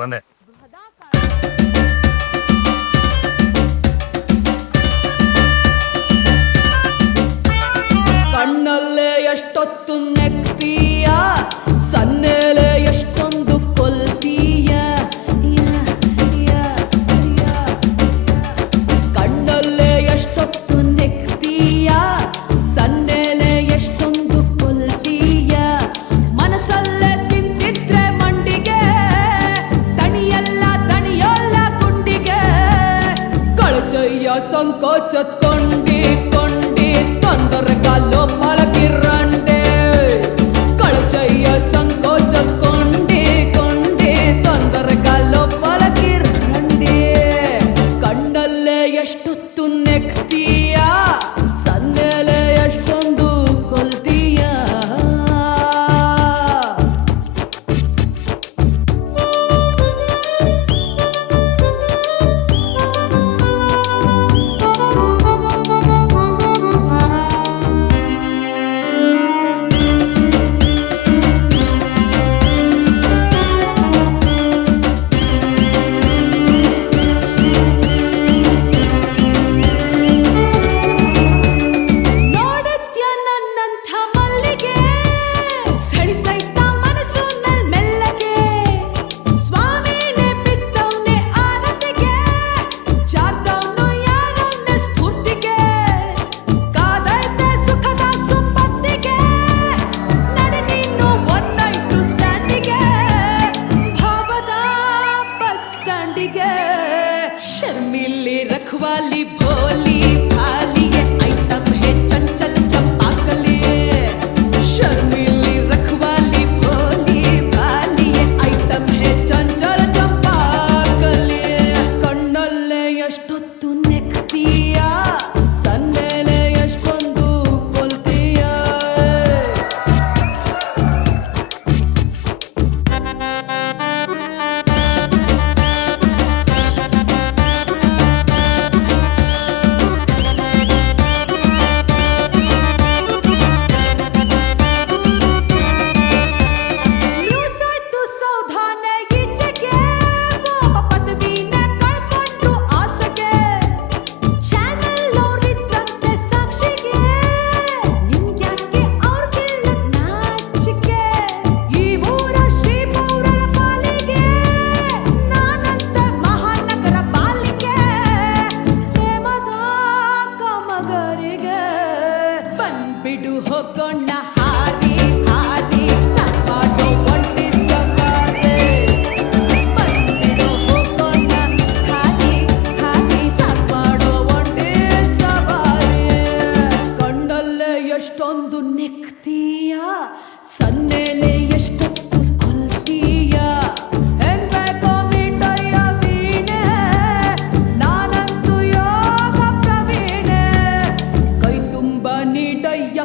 ಬಂದೆ. ಕಣ್ಣಲ್ಲೇ ಎಷ್ಟೊತ್ತು ನೆಕ್ತೀಯ, ಸನ್ನೆಲೆ ಎಷ್ಟೊಂದು ಕೊಲ್ತೀಯ. ಕಣ್ಣಲ್ಲೇ ಎಷ್ಟೊತ್ತು ನೆಕ್ತೀಯ, ಸನ್ನೆಲೆ ಎಷ್ಟೊಂದು ಕೊಲ್ತೀಯ. ಮನಸ್ಸಲ್ಲೇ ತಿಂತಿದ್ರೆ ಮಂಡಿಗೆ, ದಣಿಯಲ್ಲ ದಣಿಯೋಲ್ಲ ಗುಂಡಿಗೆ. ಕಳಚಯ್ಯ ಸಂಕೋಚದ ಕೊಂಡಿ ಕೊಂಡಿ ತೊಂದರೆ ಕಾಲೋ ಮಲಗಿರಂಡೆ. ಕಳಚಯ್ಯ ಸಂಕೋಚದ ಕೊಂಡಿ ಕೊಂಡಿ ತೊಂದರೆ ಕಾಲೋ ಮಲಗಿರಂಡೆ. ಕಣ್ಣಲ್ಲೇ ಎಷ್ಟೊತ್ತು ನೆಕ್ತೀಯ, ಸನ್ನೆಲೆ ಎಷ್ಟೊಂದು ಕೊಲ್ತೀಯ. ನೋಡಿದ್ಯ ನನ್ನಂಥ ಮಲ್ಲಿಗೆ, ಸೆಳಿತೈತ ಮನಸ್ಸು ನನ್ ಮೆಲ್ಲಗೆ. ಸ್ವಾಮಿನೇ ಬಿದ್ದವ್ನೆ ಆರತಿಗೆ, ಜಾರ್ದವ್ನು ಯಾರವ್ನೆ ಸ್ಫೂರ್ತಿಗೆ. ಕಾದೈತೆ ಸುಖದ ಸುಪ್ಪತ್ತಿಗೆ, ನಡೆ ನೀನು ಒನ್ ನೈಟ್ ಸ್ಟ್ಯಾಂಡಿಗೆ. ಭಾವದ ಬಸ್ ಸ್ಟ್ಯಾಂಡಿಗೆ, ಶರ್ಮಿಲಿ ರಖವಾಲಿ ಭೋಲಿ ಭಾಲಿಯೇ ಐಟಮ್ ಹೇ ಚಂಚಲ್ ಚಂಪಾಕಲಿ. ಶರ್ಮಿಲಿ ರಖವಾಲಿ ಭೋಲಿ ಭಾಲಿಯೇ ಐಟಮ್ ಹೇ ಚಂಚಲ್ ಚಂಪಾಕಲಿ. ಕಣ್ಣಲ್ಲೇ ಎಷ್ಟೊತ್ತು ನೆಕ್ತೀಯ, ಸನ್ನೆಲೆ ಎಷ್ಟೊಂದು ಕೊಲ್ತೀಯ. ಲೂಸಾಯ್ತು ಸೌಧಾನೆ ಈಚೆಗೆ, ಒಬ್ಬ ಪದವಿನ ಕಳ್ಕೊಂಡ್ರು ಆಸೆಗೆ. ಚಾನಲ್ ಅವ್ರಿದ್ರಂತೆ ಸಾಕ್ಷಿಗೆ, ನಿಮ್ಗ್ಯಾಕೆ ಅವ್ರ್ಗಿಲ್ಲದ್ ನಾಚಿಕೆ. ಈ ಊರ ಶ್ರೀಪೌರರ ಪಾಲಿಗೆ, ನಾನಂತ ಮಹಾನಗರ ಪಾಲಿಗೆ. ಪ್ರೇಮದ ಕಾಮಗಾರಿಗೆ ಬಂದ್ಬಿಡು ಹೋಗೋಣ ಹಾರಿ ಹಾರಿ, ಸಾಕಾಡು ಒಂಟಿ ಸವಾರಿ. ಬಂದ್ಬಿಡು ಹೋಗೋಣ ಹಾರಿ ಹಾರಿ, ಸಾಕಾಡು ಒಂಟಿ ಸವಾರಿ. ಕಣ್ಣಲ್ಲೇ ಎಷ್ಟೊಂದು ನೆಕ್ತೀಯ, ಸನ್ನೆಲೆ ಎಷ್ಟೊತ್ತು ಕೊಲ್ತೀಯ. ಹೆಂಗ್ಬೇಕೋ ಮೀಟಯ್ಯ ವೀಣೆ, ನಾನಂತೂ ಯೋಗ ಪ್ರವೀಣೆ. ಕೈ ತುಂಬ ನೀಡಯ್ಯ